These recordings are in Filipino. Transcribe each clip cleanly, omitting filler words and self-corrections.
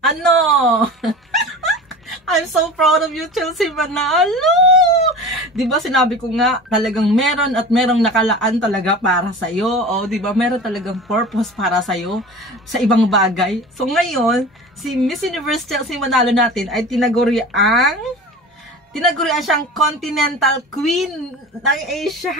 Ano? I'm so proud of you, Chelsea Manalo! Diba sinabi ko nga, talagang meron at merong nakalaan talaga para sa'yo. O diba, meron talagang purpose para sa'yo sa ibang bagay. So ngayon, si Miss Universe Chelsea Manalo natin ay tinagurian siyang Continental Queen ng Asia.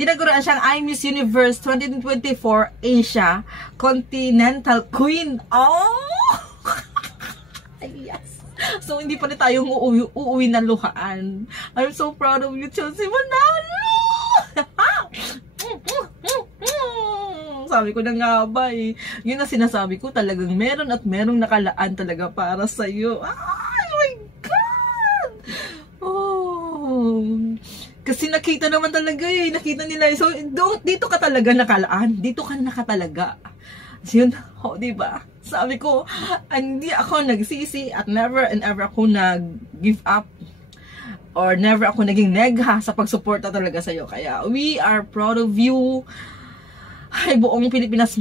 Tinagurian siyang I Miss Universe 2024 Asia Continental Queen. Oh! Yes. So, hindi pa rin tayong uuwi na luhaan. I'm so proud of you, Chelsea Manalo! Sabi ko na nga ba eh. Yun na sinasabi ko, talagang meron at merong nakalaan talaga para sa'yo. Oh my God! Oh... Kasi nakita naman talaga eh. Nakita nila. So, dito ka talaga nakalaan. Dito ka nakatalaga. So, yun. Oh, diba? Sabi ko, hindi ako nagsisi at never and ever ako nag-give up. Or never ako naging negha sa pagsuporta talaga sa'yo. Kaya, we are proud of you. Ay, buong Pilipinas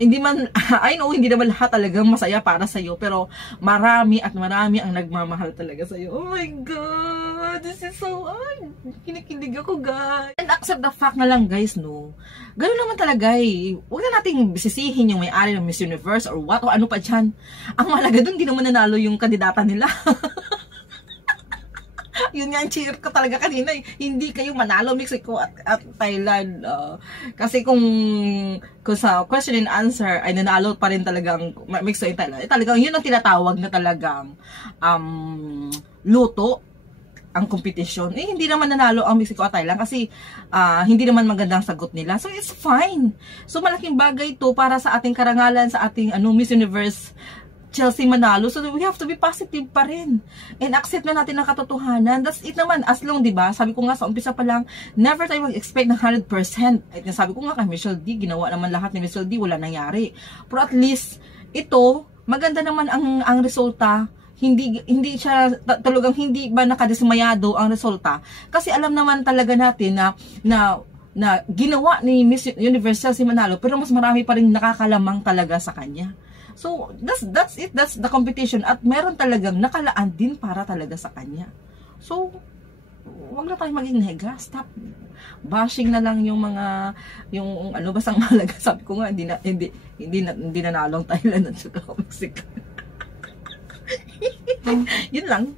hindi man, I know, hindi naman lahat talagang masaya para sa'yo. Pero, marami at marami ang nagmamahal talaga sa'yo. Oh my God! This is so, kinikilig ako, guys. And accept the fact na lang, guys, no? Ganun naman talaga, eh. Huwag na nating sisihin yung may-ari ng Miss Universe or what, o ano pa dyan. Ang malaga dun, di naman nanalo yung kandidata nila. Yun nga ang cheer ko talaga kanina eh. Hindi kayo manalo Mexico at Thailand. Kasi kung sa question and answer ay nanalo pa rin talagang Mexico at Thailand. Talagang yun ang tinatawag na talagang luto ang kompetisyon. Eh, hindi naman nanalo ang Mexico at Thailand kasi hindi naman magandang sagot nila. So, it's fine. So, malaking bagay to para sa ating karangalan, sa ating Miss Universe Chelsea Manalo. So, we have to be positive pa rin. And accept na natin ang katotohanan. That's it naman. As long, diba? Sabi ko nga sa umpisa pa lang, never tayo mag-expect ng 100%. At sabi ko nga kay Michelle D, ginawa naman lahat ni Michelle D, wala nangyari. Pero at least, ito, maganda naman ang resulta. Hindi siya, talagang hindi ba nakadismayado ang resulta. Kasi alam naman talaga natin na ginawa ni Miss Universe Chelsea Manalo, pero mas marami pa rin nakakalamang talaga sa kanya. So, that's it. That's the competition. At meron talagang nakalaan din para talaga sa kanya. So, wag na tayo maging nega. Stop. Bashing na lang yung mga, basang mahalaga. Sabi ko nga, hindi nanalong Thailand at saka Mexico. Yun lang.